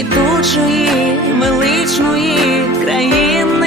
квітучої, величної країни.